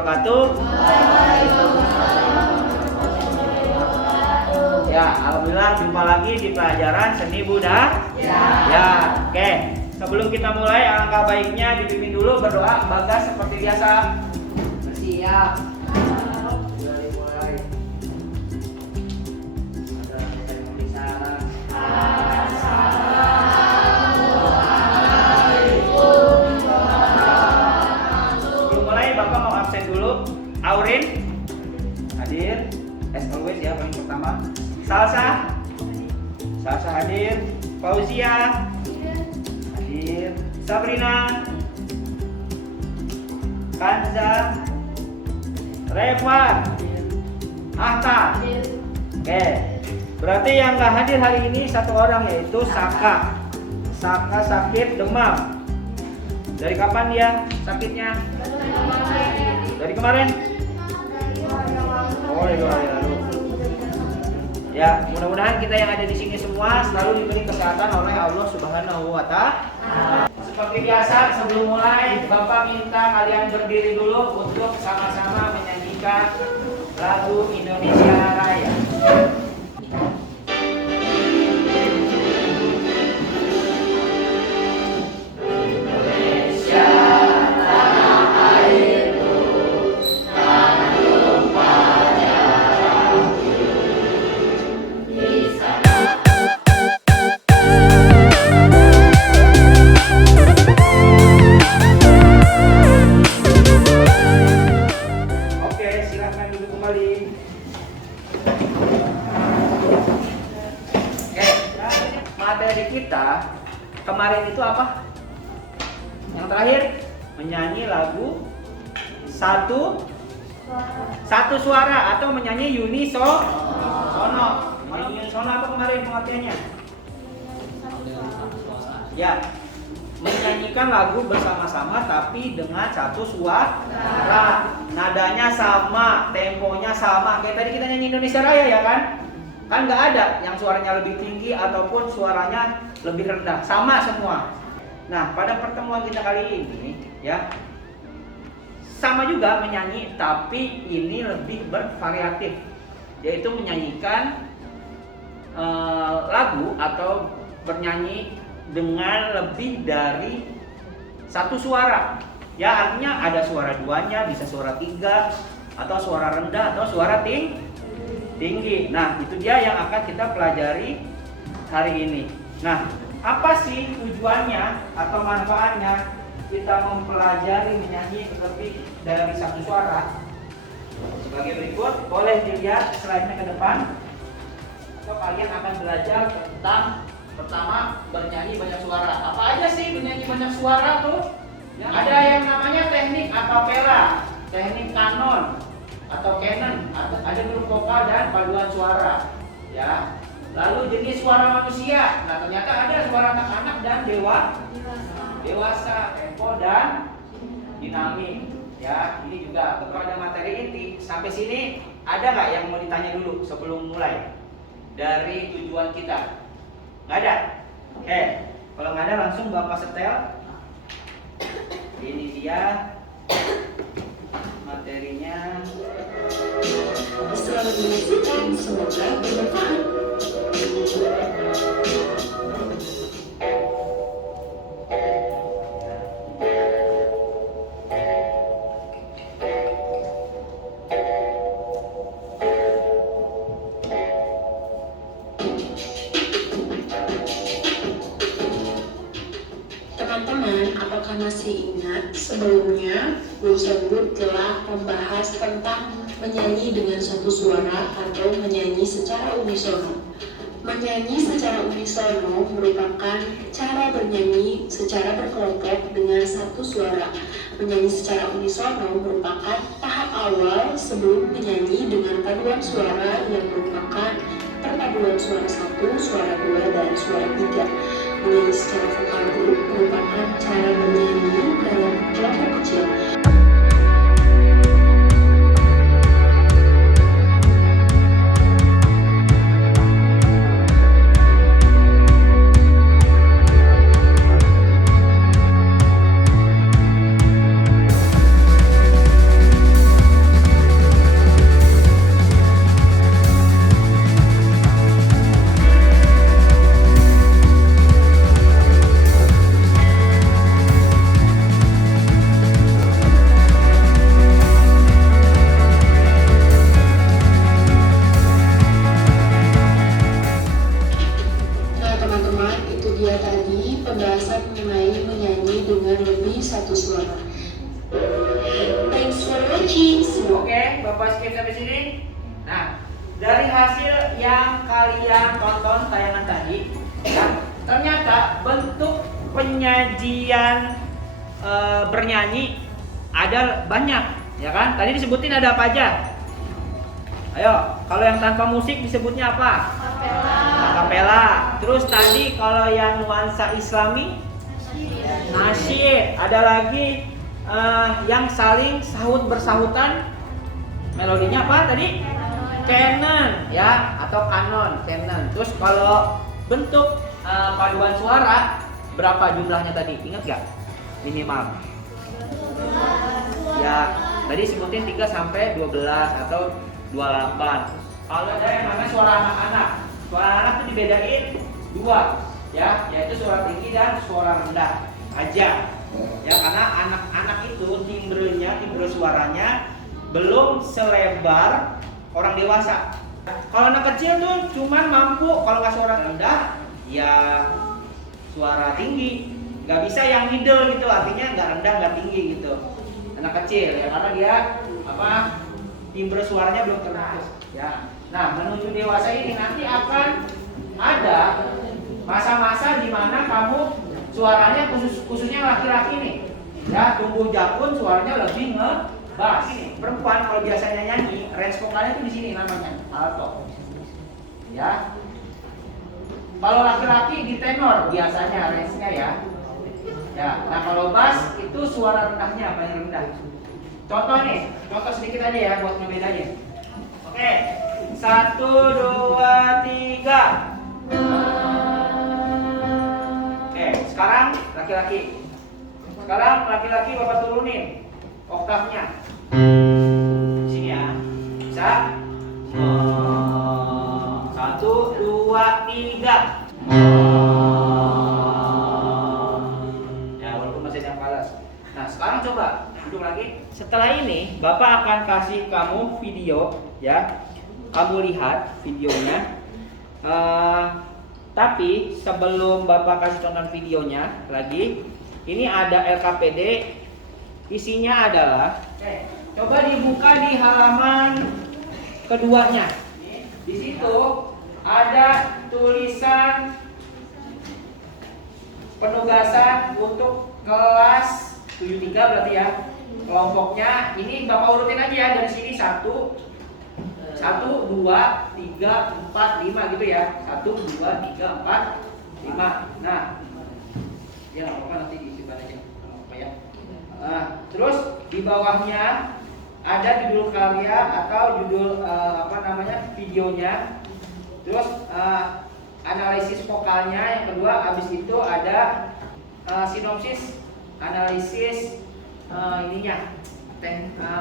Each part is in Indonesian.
wabarakatuh. Ya, alhamdulillah jumpa lagi di pelajaran seni budaya. Ya, oke. Sebelum kita mulai, alangkah baiknya dipimpin dulu berdoa Bagas seperti biasa. Siap. Sudah dimulai. Ada yang mau bicara. Sebelum mulai, Bapak mau absen dulu. Aurin hadir, as always ya, paling pertama. Salsa hadir. Fauzia hadir. Sabrina, Kanza, Revan, Ahta. Oke, berarti yang nggak hadir hari ini satu orang, yaitu Saka. Saka sakit demam. Dari kapan dia sakitnya? Dari kemarin? Oh, dari hari lalu. Ya, mudah-mudahan kita yang ada di sini semua selalu diberi kesehatan oleh Allah Subhanahu wa Ta'ala. Seperti biasa, sebelum mulai, Bapak minta kalian berdiri dulu untuk sama-sama menyanyikan lagu Indonesia Raya. Materi kita kemarin itu apa? Yang terakhir menyanyi lagu satu suara atau menyanyi unisono. Menyanyi unisono apa kemarin pengertiannya? Ya, menyanyikan lagu bersama-sama tapi dengan satu suara, nadanya sama, temponya sama. Kayak tadi kita nyanyi Indonesia Raya ya kan? Kan nggak ada yang suaranya lebih tinggi ataupun suaranya lebih rendah, sama semua. Nah, pada pertemuan kita kali ini ya sama juga menyanyi, tapi ini lebih bervariatif, yaitu menyanyikan lagu atau bernyanyi dengan lebih dari satu suara. Ya, artinya ada suara duanya, bisa suara tiga, atau suara rendah, atau suara tinggi. Nah, itu dia yang akan kita pelajari hari ini. Nah, apa sih tujuannya atau manfaatnya kita mempelajari menyanyi lebih dari satu suara? Sebagai berikut, boleh dilihat slide-nya ke depan. Atau kalian akan belajar tentang pertama bernyanyi banyak suara. Apa aja sih bernyanyi banyak suara tuh? Ada yang namanya teknik acapella, teknik kanon atau canon, ada grup vokal dan paduan suara ya. Lalu jenis suara manusia, nah ternyata ada suara anak-anak dan dewasa, tempo dan dinamik ya. Ini juga betul ada materi inti. Sampai sini ada nggak yang mau ditanya dulu sebelum mulai dari tujuan kita? Nggak ada? Oke, kalau nggak ada langsung Bapak setel. Ini dia materinya. Selamat menyaksikan, semoga bermanfaat. Teman-teman, apakah masih ingat sebelumnya Guru telah membahas tentang menyanyi dengan satu suara atau menyanyi secara unisono. Menyanyi secara unisono merupakan cara bernyanyi secara berkelompok dengan satu suara. Menyanyi secara unisono merupakan tahap awal sebelum menyanyi dengan paduan suara yang merupakan perpaduan suara satu, suara dua, dan suara tiga. Menyanyi secara vokal grup merupakan cara bernyanyi dalam kelompok kecil. kasih. Oke, Bapak skip sampai sini. Nah, dari hasil yang kalian tonton tayangan tadi, ya, ternyata bentuk penyajian bernyanyi ada banyak, ya kan? Tadi disebutin ada apa aja? Ayo, kalau yang tanpa musik disebutnya apa? Akapela. Terus tadi kalau yang nuansa Islami, nasyid. Ada lagi yang saling sahut bersahutan, melodinya apa tadi? Canon, ya, atau kanon, canon. Terus kalau bentuk paduan suara berapa jumlahnya tadi? Ingat gak? Minimal. Ya, tadi sebutin 3 sampai 12 atau 28. Kalau ada yang namanya suara anak-anak. Suara anak itu dibedain 2, ya, yaitu suara tinggi dan suara rendah aja. Ya, karena anak-anak itu timbre suaranya belum selebar orang dewasa. Kalau anak kecil tuh cuman mampu kalau nggak suara rendah, ya suara tinggi. Nggak bisa yang middle gitu, artinya nggak rendah nggak tinggi gitu. Anak kecil ya, karena dia timbre suaranya belum terbentuk. Ya. Nah, menuju dewasa ini nanti akan ada masa-masa di mana kamu suaranya khususnya laki-laki nih, ya, tumbuh jakun suaranya lebih ngebas. Perempuan kalau biasanya nyanyi, range vokalnya itu di sini namanya alto. Ya. Kalau laki-laki di tenor biasanya range-nya ya. Ya, nah kalau bass itu suara rendahnya paling rendah. Contoh nih, contoh sedikit aja ya buat ngebedanya. Oke, 1, 2, 3. Oke, sekarang laki-laki. Sekarang laki-laki Bapak turunin oktavnya. Sini ya. Bisa? 1, 2, 3. Ya, walaupun masih yang falas. Nah, sekarang coba duduk lagi. Setelah ini, Bapak akan kasih kamu video, ya. Kamu lihat videonya. Tapi sebelum Bapak kasih tonton videonya lagi, ini ada LKPD. Isinya adalah, coba dibuka di halaman keduanya. Di situ ada tulisan penugasan untuk kelas 73 berarti ya. Kelompoknya ini Bapak urutin aja ya, dari sini 1, 2, 3, 4, 5 gitu ya. 1, 2, 3, 4, 5. Nah, ya nggak apa-apa, nanti disimpan aja, nggak apa-apa ya. Terus di bawahnya ada judul karya atau judul videonya. Terus analisis vokalnya yang kedua. Habis itu ada sinopsis, analisis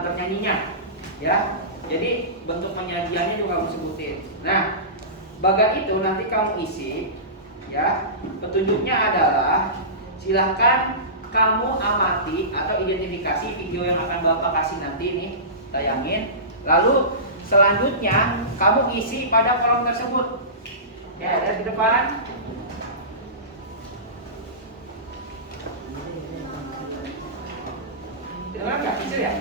bernyanyinya, ya. Jadi bentuk penyajiannya juga kamu sebutin. Nah, bagian itu nanti kamu isi, ya. Petunjuknya adalah silahkan kamu amati atau identifikasi video yang akan Bapak kasih nanti nih, tayangin. Lalu selanjutnya kamu isi pada kolom tersebut. Ya, dari depan. Dengar nggak kecil ya?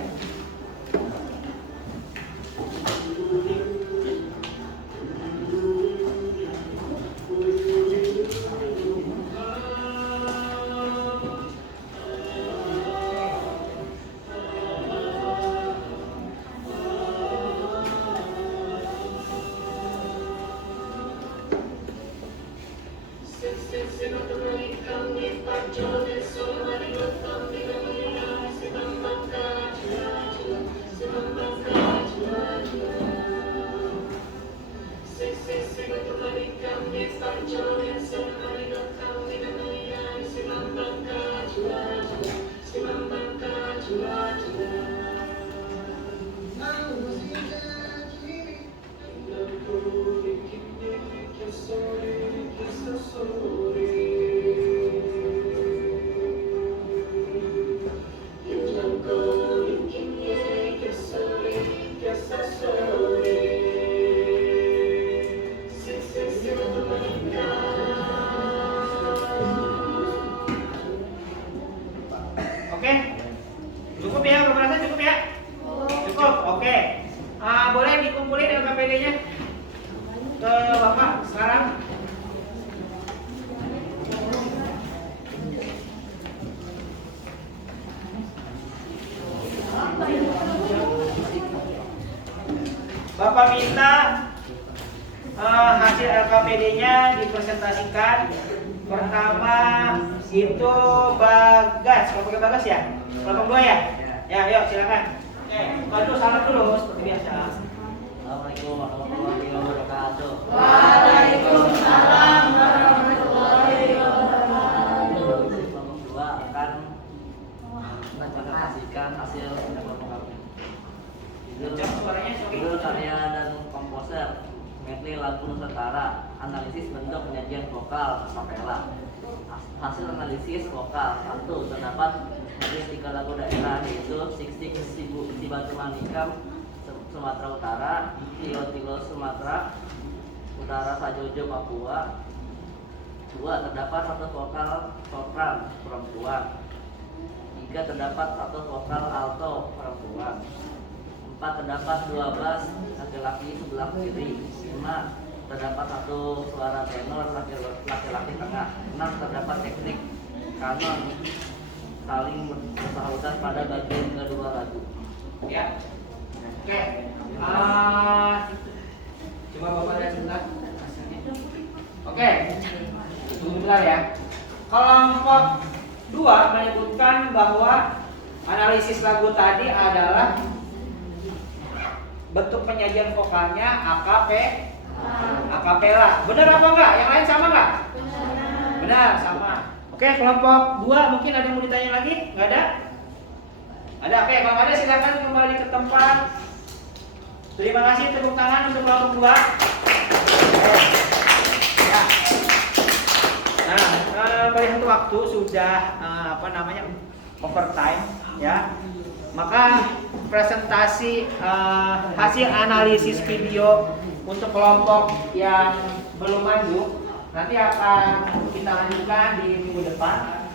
APD-nya ke Bapak sekarang. Bapak minta hasil LKPD-nya dipresentasikan. Pertama itu Bagas, kalau pakai Bagas ya? Kelompok 2 ya? Ya, yuk silakan. Kalau salam dulu seperti biasa. Assalamualaikum warahmatullahi wabarakatuh. Waalaikumsalam warahmatullahi wabarakatuh. Kelompok 2 akan mempresentasikan hasil kelompok kami. Judul karya dan komposer medley lagu Nusantara, analisis bentuk penyajian vokal akapela. Hasil analisis vokal 1. Terdapat dari 3 lagu daerah, yaitu Sik Sik Si Batu Manikam Sumatera Utara, Tilo Tilo Sumatera Utara, Sajojo Papua. 2. Terdapat 1 vokal sopran perempuan. 3. Terdapat 1 vokal alto perempuan. 4. Terdapat 2 bass laki-laki sebelah kiri. 5. Terdapat 1 suara tenor laki-laki tengah. 6. Terdapat teknik kanon saling bersahutan pada bagian kedua lagu. Ya. Oke. Coba Bapak lihat sebentar hasilnya. Oke. Tunggu bentar ya. Kelompok 2 menyebutkan bahwa analisis lagu tadi adalah bentuk penyajian vokalnya akapela. Benar apa enggak? Yang lain sama enggak? Benar, sama. Oke, kelompok 2 mungkin ada yang mau ditanya lagi? Enggak ada? Ada. Oke, kalau ada silakan kembali ke tempat. Terima kasih, tepuk tangan untuk kelompok 2. Ya. Nah, melihat waktu sudah overtime ya. Maka presentasi hasil analisis video untuk kelompok yang belum maju nanti akan kita lanjutkan di minggu depan.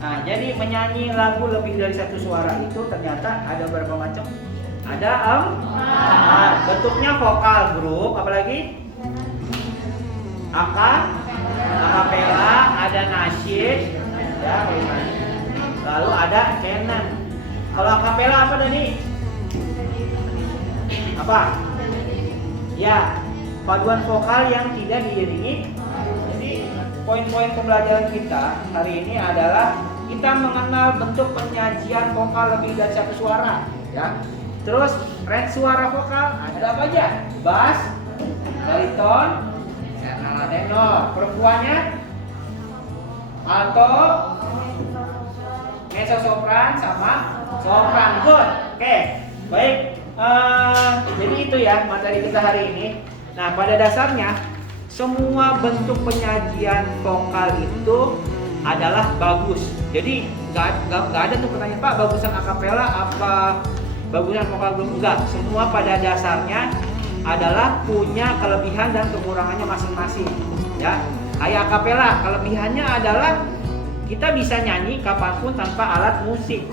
Nah, jadi menyanyi lagu lebih dari 1 suara itu ternyata ada berapa macam? Ada bentuknya vokal grup, apalagi akapela, ada nasyid, ya, lalu ada canon. Kalau akapela apa tadi? Apa? Ya, paduan vokal yang tidak diiringi. Jadi poin-poin pembelajaran kita hari ini adalah kita mengenal bentuk penyajian vokal lebih dari 1 suara, ya. Terus range suara vokal ada apa aja? Bass, bariton, tenor. Perempuannya alto, mezzo sopran sama sopran. Good. Oke. Baik. Jadi itu ya materi kita hari ini. Nah, pada dasarnya semua bentuk penyajian vokal itu adalah bagus. Jadi nggak ada tuh pertanyaan, Pak, bagusan akapela apa bagusan vokal belum? Enggak. Semua pada dasarnya adalah punya kelebihan dan kekurangannya masing-masing. Ya, kayak akapela, kelebihannya adalah kita bisa nyanyi kapanpun tanpa alat musik.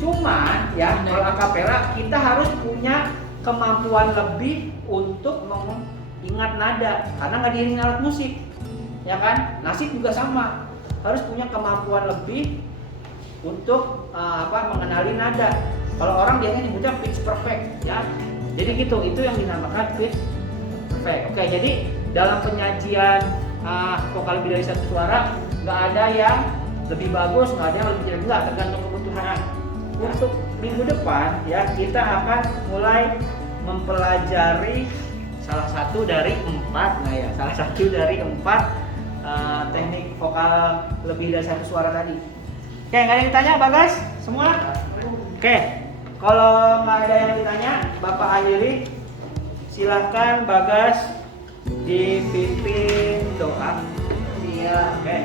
Cuman ya, kalau akapela kita harus punya kemampuan lebih untuk mengingat nada karena nggak diiringi alat musik, ya kan? Nasyid juga sama, harus punya kemampuan lebih untuk mengenali nada. Kalau orang biasanya nyebutnya pitch perfect, ya. Jadi gitu, itu yang dinamakan pitch perfect. Oke, jadi dalam penyajian vokal lebih dari 1 suara nggak ada yang lebih bagus, nggak ada yang lebih jelek, nggak, tergantung kebutuhan. Untuk minggu depan ya kita akan mulai mempelajari salah satu dari 4 teknik vokal lebih dari 1 suara tadi. Oke, nggak ada yang ditanya, Bagas? Semua? Oke, kalau nggak ada yang ditanya, Bapak akhiri. Silahkan Bagas dipimpin doa. Iya. Oke.